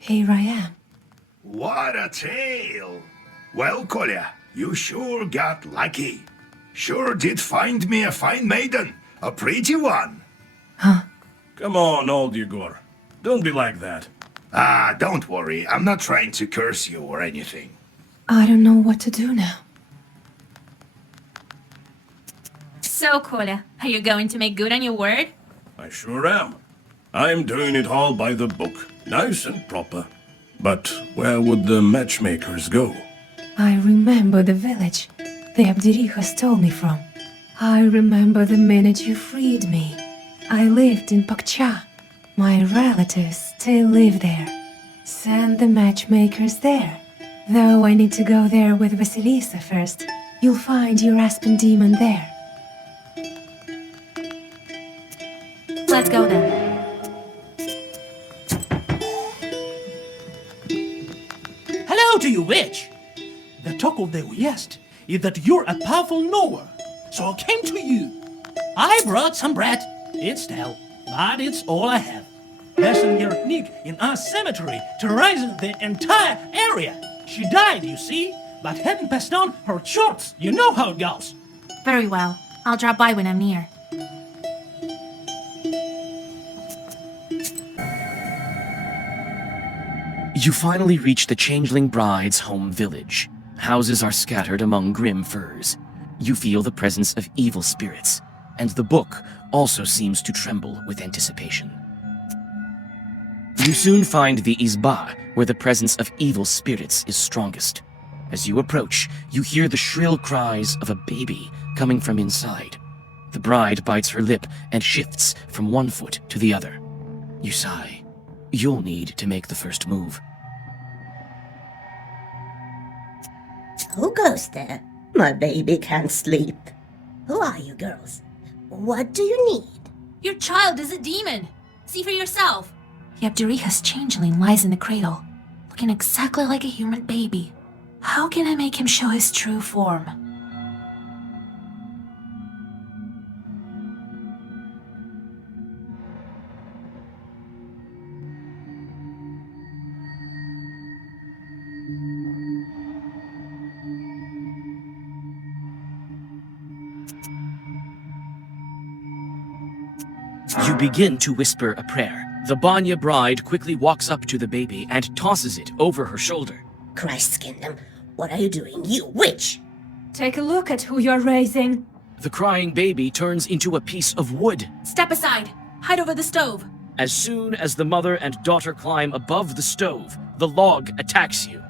Here I am. What a tale! Well, Kolya, you sure got lucky. Sure did find me a fine maiden, a pretty one. Come on, old Yegor. Don't be like that. Ah, don't worry, I'm not trying to curse you or anything. I don't know what to do now. So, Kolya, are you going to make good on your word? I sure am. I'm doing it all by the book, nice and proper. But where would the matchmakers go? I remember the village the Abdiriha stole me from. I remember the minute you freed me. I lived in Pakcha. My relatives still live there. Send the matchmakers there. Though I need to go there with Vasilisa first. You'll find your Aspen demon there. Let's go then. Hello to you, witch! The talk of the West is that you're a powerful knower, so I came to you. I brought some bread. It's stale, but it's all I have. There's some Yerknik in our cemetery terrorizing the entire area. She died, you see, but hadn't passed on her shorts. You know how it goes. Very well. I'll drop by when I'm near. You finally reach the changeling bride's home village. Houses are scattered among grim firs. You feel the presence of evil spirits, and the book also seems to tremble with anticipation. You soon find the Izba, where the presence of evil spirits is strongest. As you approach, you hear the shrill cries of a baby coming from inside. The bride bites her lip and shifts from one foot to the other. You sigh. You'll need to make the first move. Who goes there? My baby can't sleep. Who are you girls? What do you need? Your child is a demon. See for yourself. Yabduriha's changeling lies in the cradle, looking exactly like a human baby. How can I make him show his true form? You begin to whisper a prayer. The Banya bride quickly walks up to the baby and tosses it over her shoulder. Christ's kingdom, what are you doing, you witch? Take a look at who you're raising. The crying baby turns into a piece of wood. Step aside. Hide over the stove. As soon as the mother and daughter climb above the stove, the log attacks you.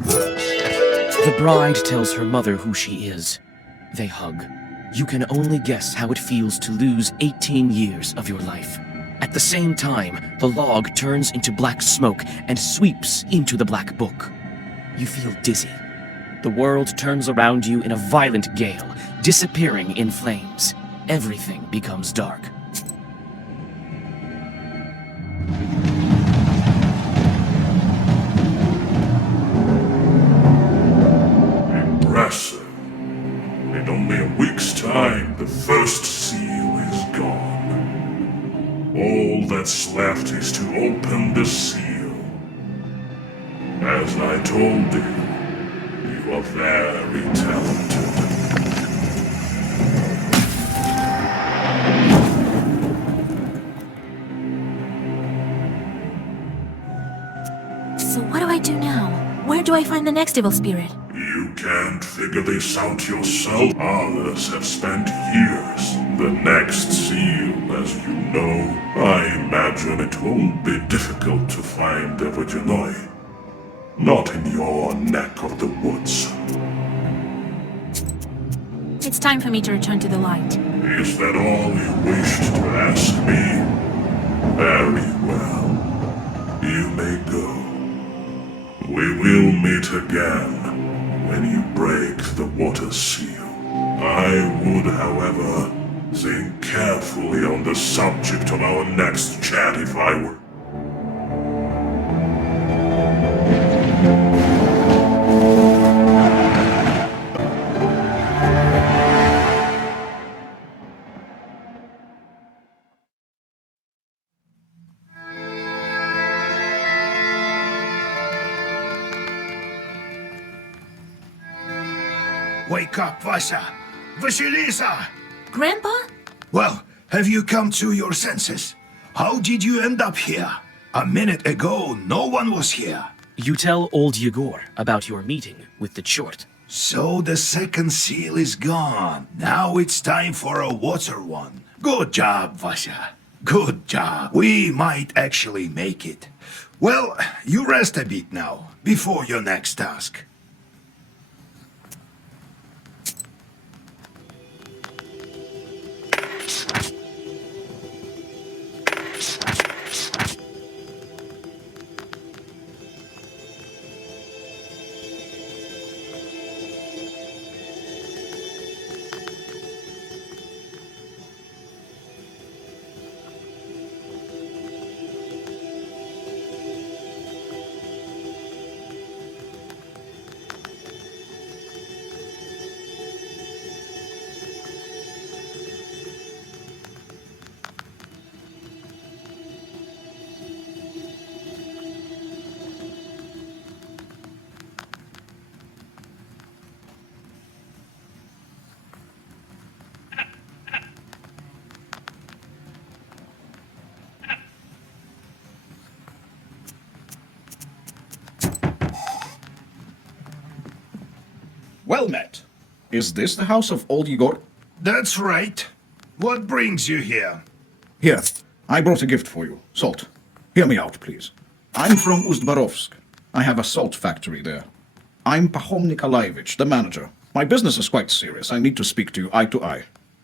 The bride tells her mother who she is. They hug. You can only guess how it feels to lose 18 years of your life. At the same time, the log turns into black smoke and sweeps into the black book. You feel dizzy. The world turns around you in a violent gale, disappearing in flames. Everything becomes dark. Impressive. In only a week's time, the first seal is gone. All that's left is to open the seal. As I told you, you are very talented. So what do I do now? Where do I find the next evil spirit? You can't figure this out yourself. Others have spent years. The next seal, as you know, I imagine it won't be difficult to find the Virginoi. Not in your neck of the woods. It's time for me to return to the light. Is that all you wished to ask me? Very well. You may go. We will meet again when you break the water seal. I would, however, think carefully on the subject of our next chat if I were. Wake up, Vasya! Vasilisa! Grandpa? Well, have you come to your senses? How did you end up here? A minute ago, no one was here. You tell old Yegor about your meeting with the Chort. So the second seal is gone. Now it's time for a water one. Good job, Vasya. Good job. We might actually make it. Well, you rest a bit now, before your next task. Well met. Is this the house of old Igor? That's right. What brings you here? Here, I brought a gift for you. Salt. Hear me out, please. I'm from Ustbarovsk. I have a salt factory there. I'm Pahom Nikolaevich, the manager. My business is quite serious. I need to speak to you eye to eye.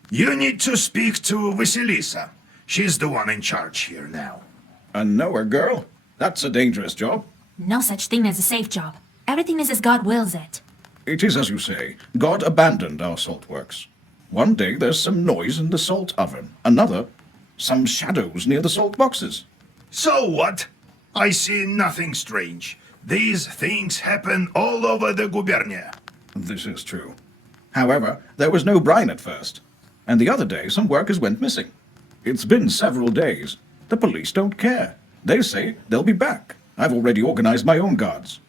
You need to speak to Vasilisa. She's the one in charge here now. A knower girl? That's a dangerous job. No such thing as a safe job. Everything is as God wills it. It is as you say. God abandoned our salt works. One day there's some noise in the salt oven. Another, some shadows near the salt boxes. So what? I see nothing strange. These things happen all over the gubernia. This is true. However, there was no brine at first. And the other day some workers went missing. It's been several days. The police don't care. They say they'll be back. I've already organized my own guards.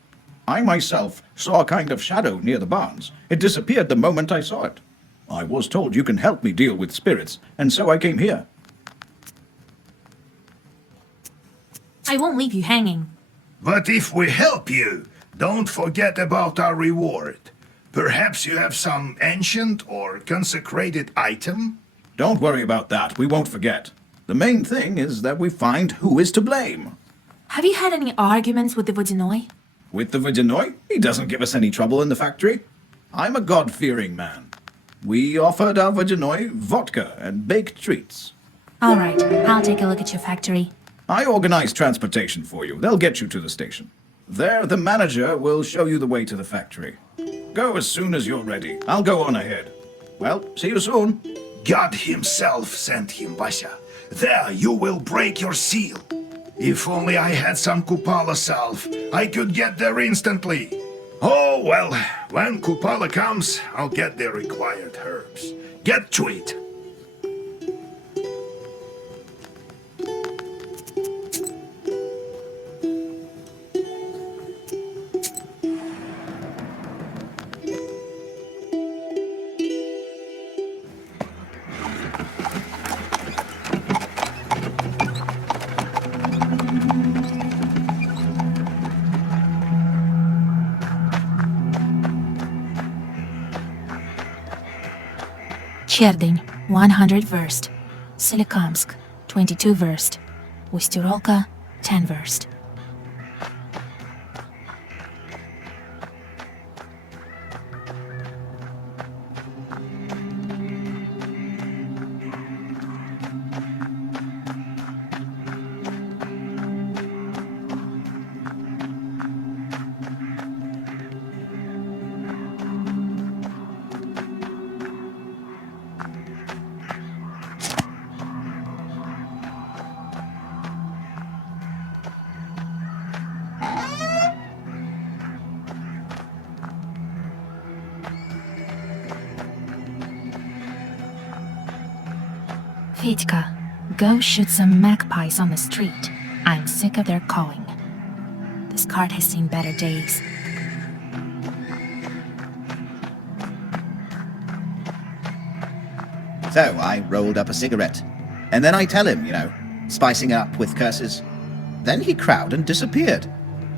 I myself saw a kind of shadow near the barns. It disappeared the moment I saw it. I was told you can help me deal with spirits, and so I came here. I won't leave you hanging. But if we help you, don't forget about our reward. Perhaps you have some ancient or consecrated item? Don't worry about that. We won't forget. The main thing is that we find who is to blame. Have you had any arguments with the Vodinoi? With the Vodyanoi, he doesn't give us any trouble in the factory. I'm a God-fearing man. We offered our Vodyanoi vodka and baked treats. All right, I'll take a look at your factory. I organize transportation for you. They'll get you to the station. There, the manager will show you the way to the factory. Go as soon as you're ready. I'll go on ahead. Well, see you soon. God himself sent him, Vasya. There you will break your seal. If only I had some Kupala salve, I could get there instantly. Oh, well, when Kupala comes, I'll get the required herbs. Get to it. Чердень, 100 verst. Solikamsk, 22 verst. Устюролка, 10 verst. Fedka, go shoot some magpies on the street. I'm sick of their cawing. This cart has seen better days. So I rolled up a cigarette. And then I tell him, spicing up with curses. Then he crowed and disappeared.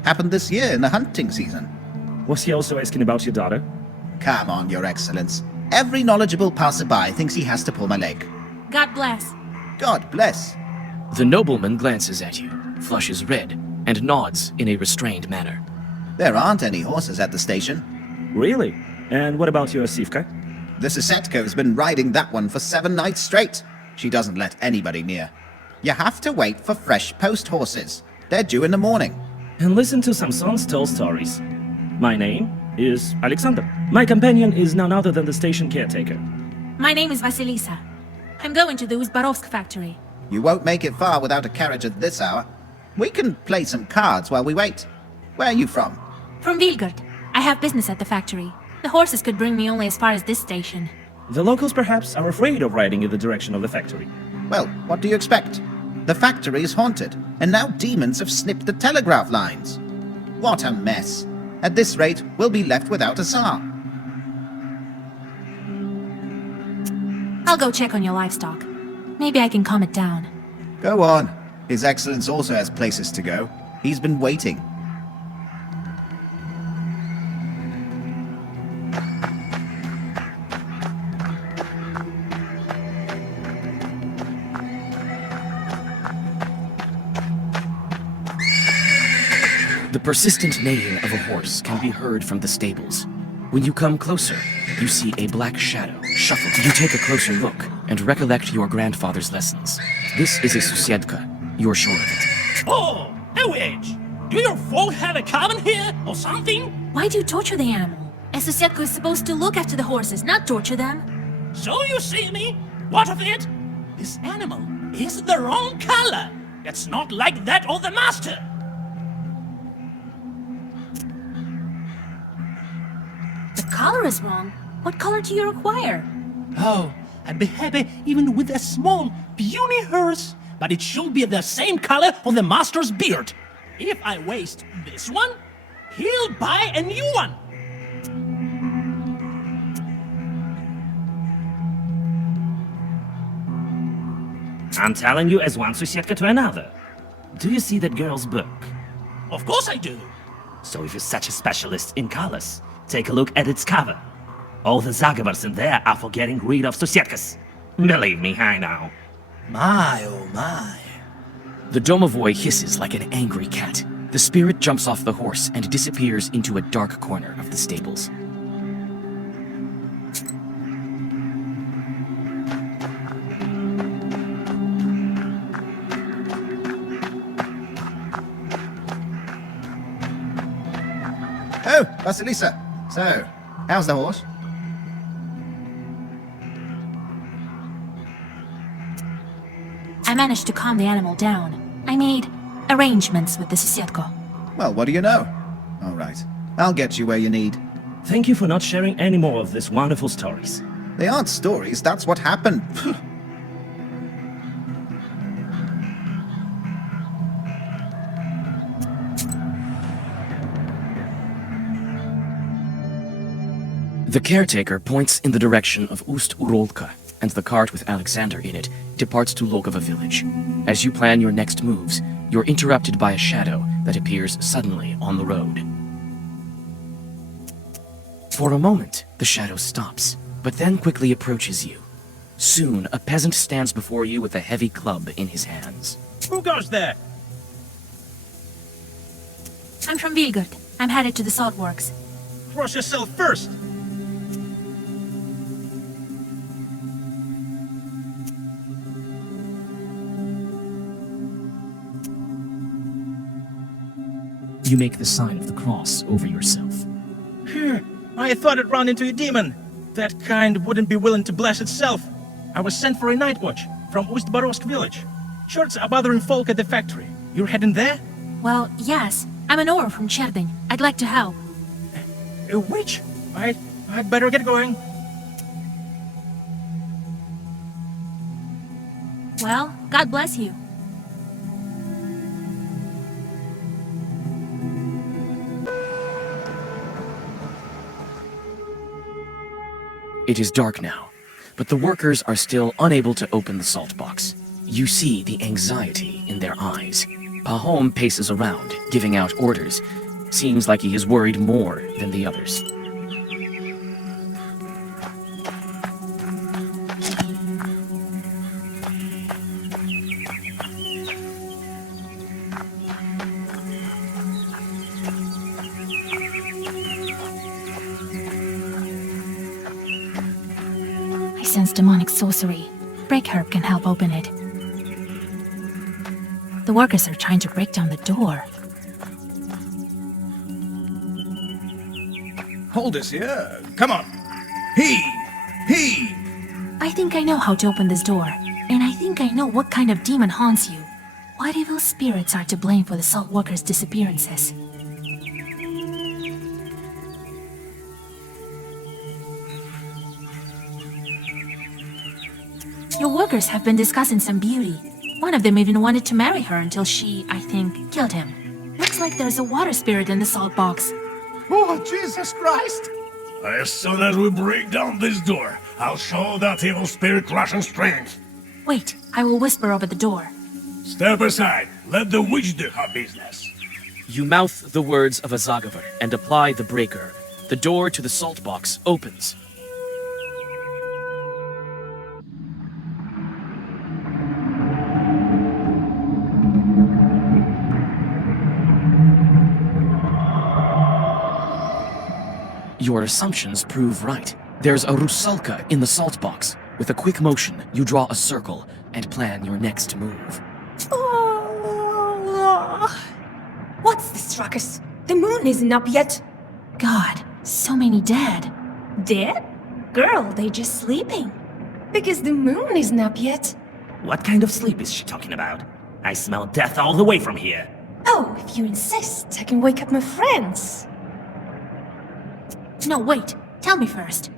Happened this year in the hunting season. Was he also asking about your daughter? Come on, Your Excellence. Every knowledgeable passerby thinks he has to pull my leg. God bless. God bless. The nobleman glances at you, flushes red, and nods in a restrained manner. There aren't any horses at the station. Really? And what about your Sivka? The Sisetko's been riding that one for 7 nights straight. She doesn't let anybody near. You have to wait for fresh post horses. They're due in the morning. And listen to Samson's tall stories. My name is Alexander. My companion is none other than the station caretaker. My name is Vasilisa. I'm going to the Uzbarovsk factory. You won't make it far without a carriage at this hour. We can play some cards while we wait. Where are you from? From Vilgard. I have business at the factory. The horses could bring me only as far as this station. The locals perhaps are afraid of riding in the direction of the factory. Well, what do you expect? The factory is haunted, and now demons have snipped the telegraph lines. What a mess. At this rate, we'll be left without a Tsar. I'll go check on your livestock. Maybe I can calm it down. Go on. His Excellence also has places to go. He's been waiting. The persistent neighing of a horse can be heard from the stables. When you come closer, you see a black shadow shuffle. You take a closer look and recollect your grandfather's lessons. This is a Susiedka. You're sure of it. Oh, a witch! Do your folk have a coven here, or something? Why do you torture the animal? A Susetko is supposed to look after the horses, not torture them. So you see me? What of it? This animal is the wrong color. It's not like that of the master. The color is wrong. What color do you require? Oh, I'd be happy even with a small, puny horse, but it should be the same color of the master's beard. If I waste this one, he'll buy a new one. I'm telling you as one Susietka to another. Do you see that girl's book? Of course I do. So if you're such a specialist in colors, take a look at its cover. All the Zagavars in there are for getting rid of Susietkas. Believe me, I know. My, oh my. The domovoi hisses like an angry cat. The spirit jumps off the horse and disappears into a dark corner of the stables. Oh, Vasilisa. So, how's the horse? I managed to calm the animal down. I made arrangements with the Sosietko. Well, what do you know? All right. I'll get you where you need. Thank you for not sharing any more of these wonderful stories. They aren't stories, that's what happened. The caretaker points in the direction of Ust-Urolka, and the cart with Alexander in it departs to Logova village. As you plan your next moves, you're interrupted by a shadow that appears suddenly on the road. For a moment, the shadow stops, but then quickly approaches you. Soon, a peasant stands before you with a heavy club in his hands. Who goes there? I'm from Vilgard. I'm headed to the salt works. Cross yourself first. You make the sign of the cross over yourself. I thought it ran into a demon. That kind wouldn't be willing to bless itself. I was sent for a night watch from Ust-Barovsk village. Shorts are bothering folk at the factory. You're heading there? Well, yes. I'm an oar from Cherding. I'd like to help. A witch? I'd better get going. Well, God bless you. It is dark now, but the workers are still unable to open the salt box. You see the anxiety in their eyes. Pahom paces around, giving out orders. Seems like he is worried more than the others. I sense demonic sorcery. Break herb can help open it. The workers are trying to break down the door. Hold us here. Come on. He! I think I know how to open this door. And I think I know what kind of demon haunts you. What evil spirits are to blame for the salt workers' disappearances? Your workers have been discussing some beauty. One of them even wanted to marry her until she, I think, killed him. Looks like there's a water spirit in the salt box. Oh, Jesus Christ! As soon as we break down this door, I'll show that evil spirit Russian strength. Wait, I will whisper over the door. Step aside. Let the witch do her business. You mouth the words of a Zagavar and apply the breaker. The door to the salt box opens. Your assumptions prove right. There's a Rusalka in the salt box. With a quick motion, you draw a circle and plan your next move. What's this ruckus? The moon isn't up yet. God, so many dead. Dead? Girl, they just sleeping. Because the moon isn't up yet. What kind of sleep is she talking about? I smell death all the way from here. Oh, if you insist, I can wake up my friends. No, wait. Tell me first.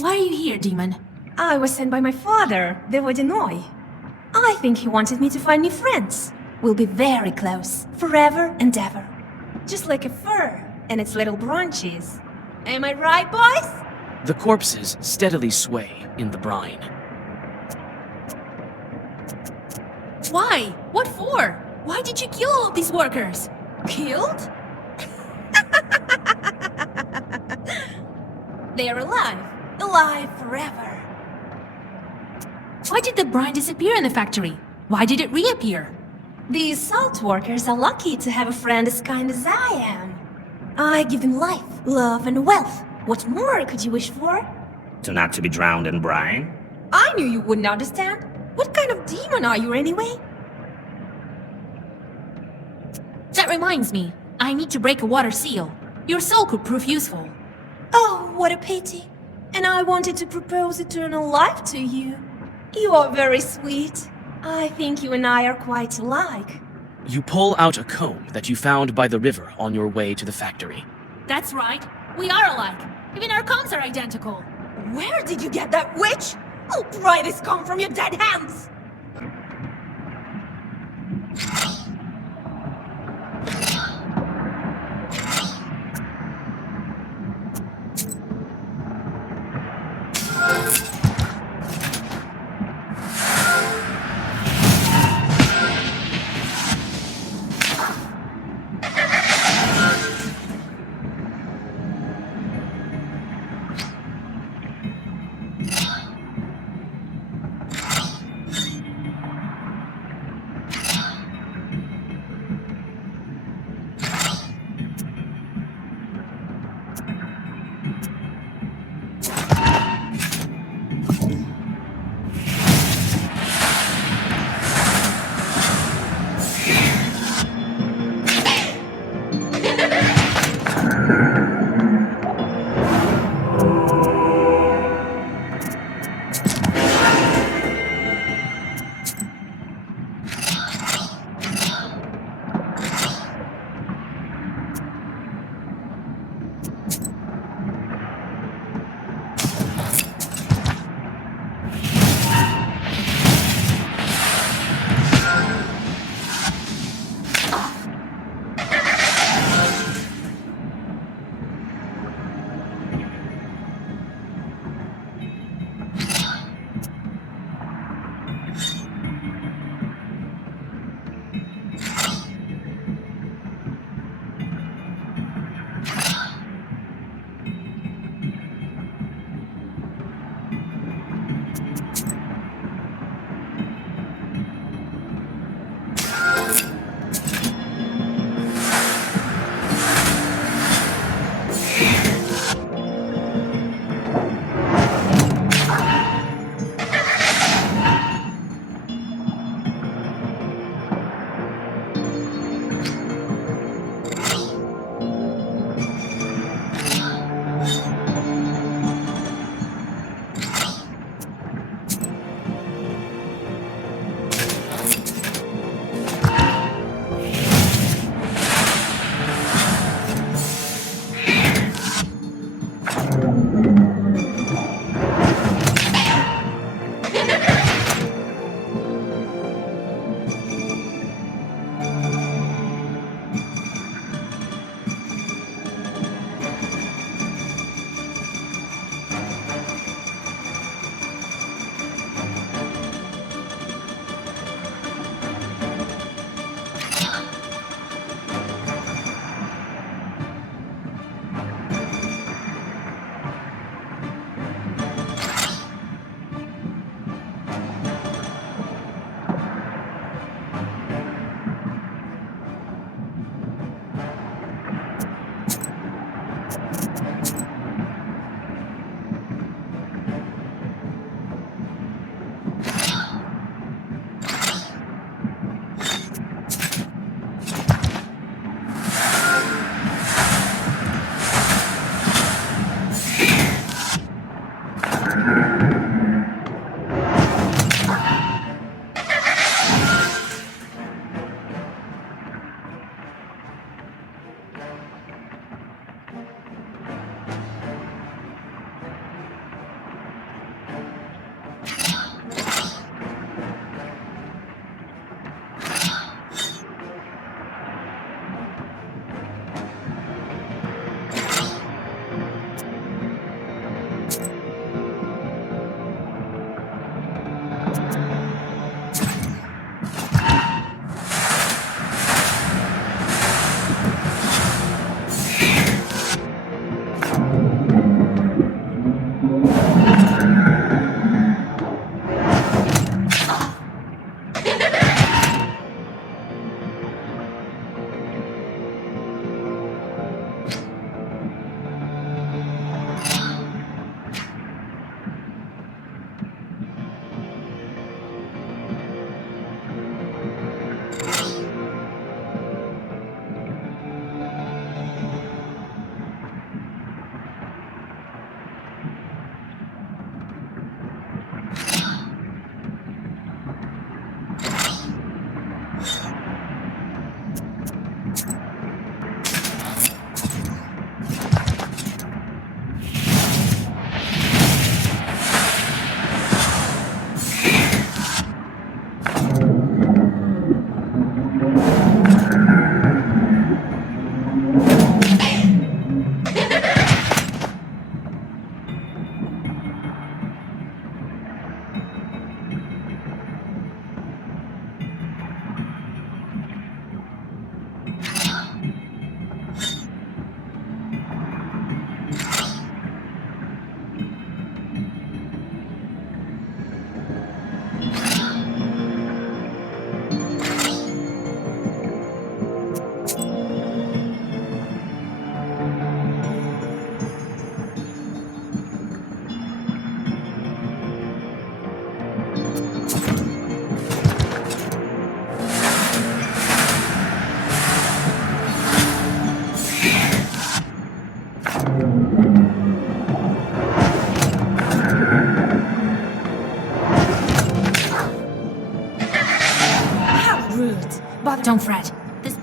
Why are you here, demon? I was sent by my father, the Vodinoy. I think he wanted me to find new friends. We'll be very close, forever and ever. Just like a fir and its little branches. Am I right, boys? The corpses steadily sway in the brine. Why? What for? Why did you kill all these workers? Killed? They are alive. Alive forever. Why did the brine disappear in the factory? Why did it reappear? These salt workers are lucky to have a friend as kind as I am. I give them life, love, and wealth. What more could you wish for? To not to be drowned in brine? I knew you wouldn't understand. What kind of demon are you anyway? That reminds me, I need to break a water seal. Your soul could prove useful. Oh, what a pity. And I wanted to propose eternal life to you. You are very sweet. I think you and I are quite alike. You pull out a comb that you found by the river on your way to the factory. That's right. We are alike. Even our combs are identical. Where did you get that witch? I'll pry this comb from your dead hands! Rude. But don't fret. This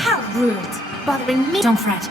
How rude! Bothering me. Don't fret.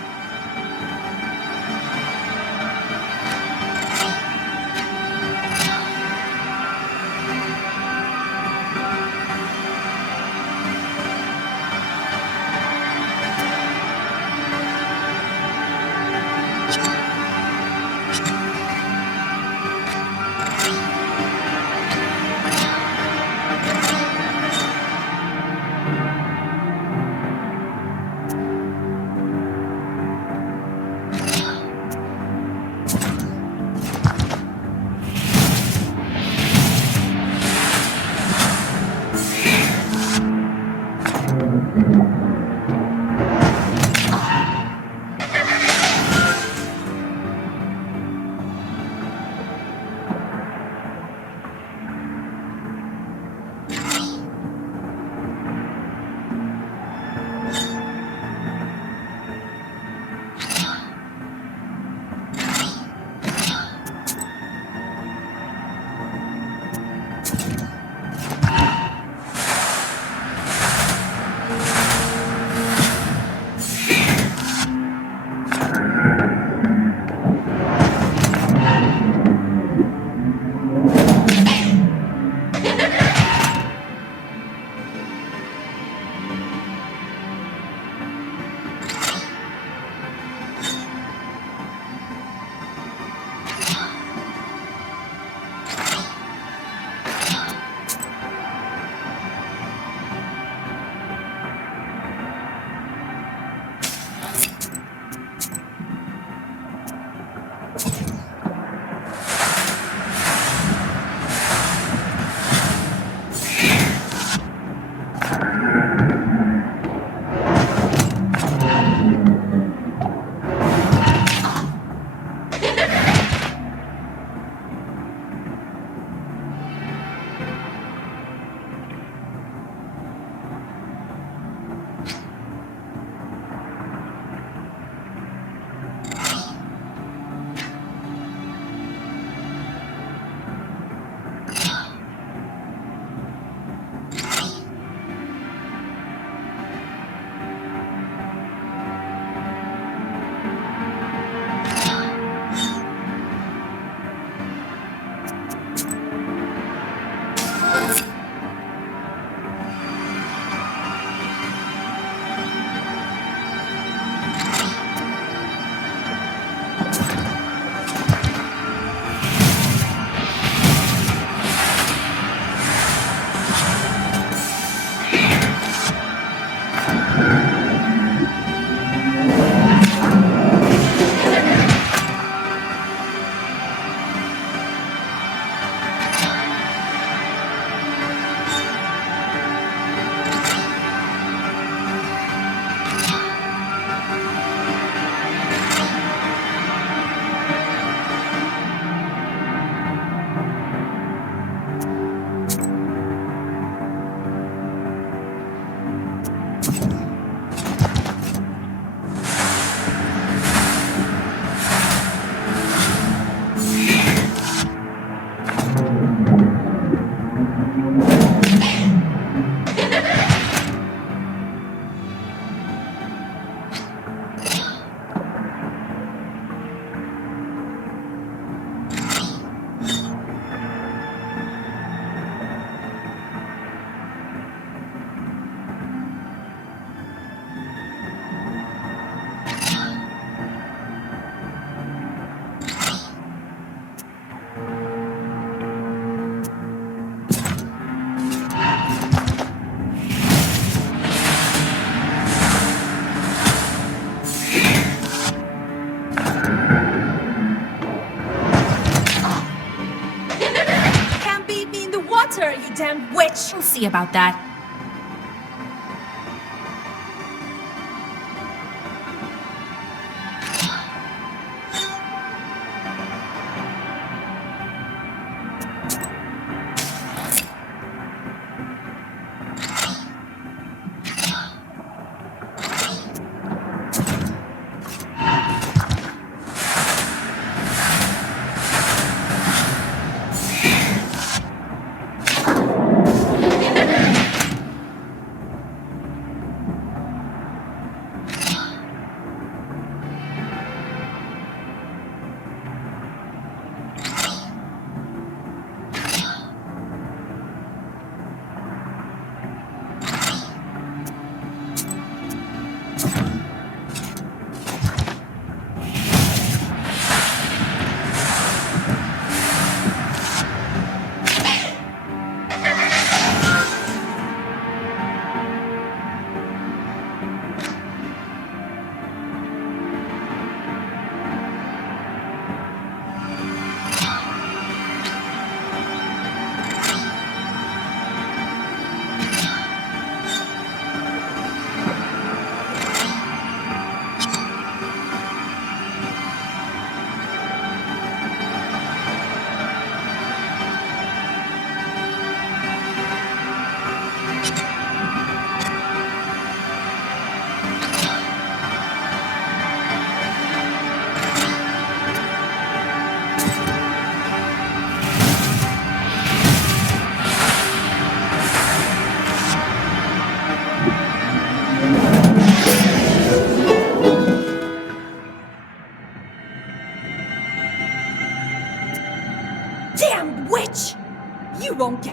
damned witch! We'll see about that.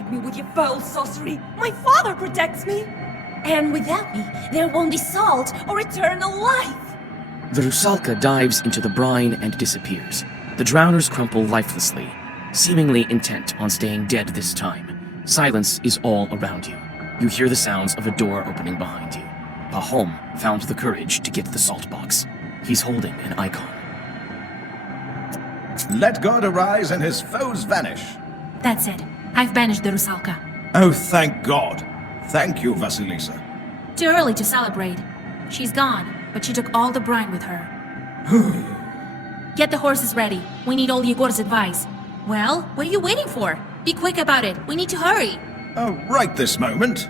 protect me with your foul sorcery. My father protects me. And without me, there won't be salt or eternal life. The Rusalka dives into the brine and disappears. The drowners crumple lifelessly, seemingly intent on staying dead this time. Silence is all around you. You hear the sounds of a door opening behind you. Pahom found the courage to get the salt box. He's holding an icon. Let God arise and his foes vanish. That's it. I've banished the Rusalka. Oh, thank God. Thank you, Vasilisa. Too early to celebrate. She's gone, but she took all the brine with her. Get the horses ready. We need old Yegor's advice. Well, what are you waiting for? Be quick about it. We need to hurry. Oh, right this moment.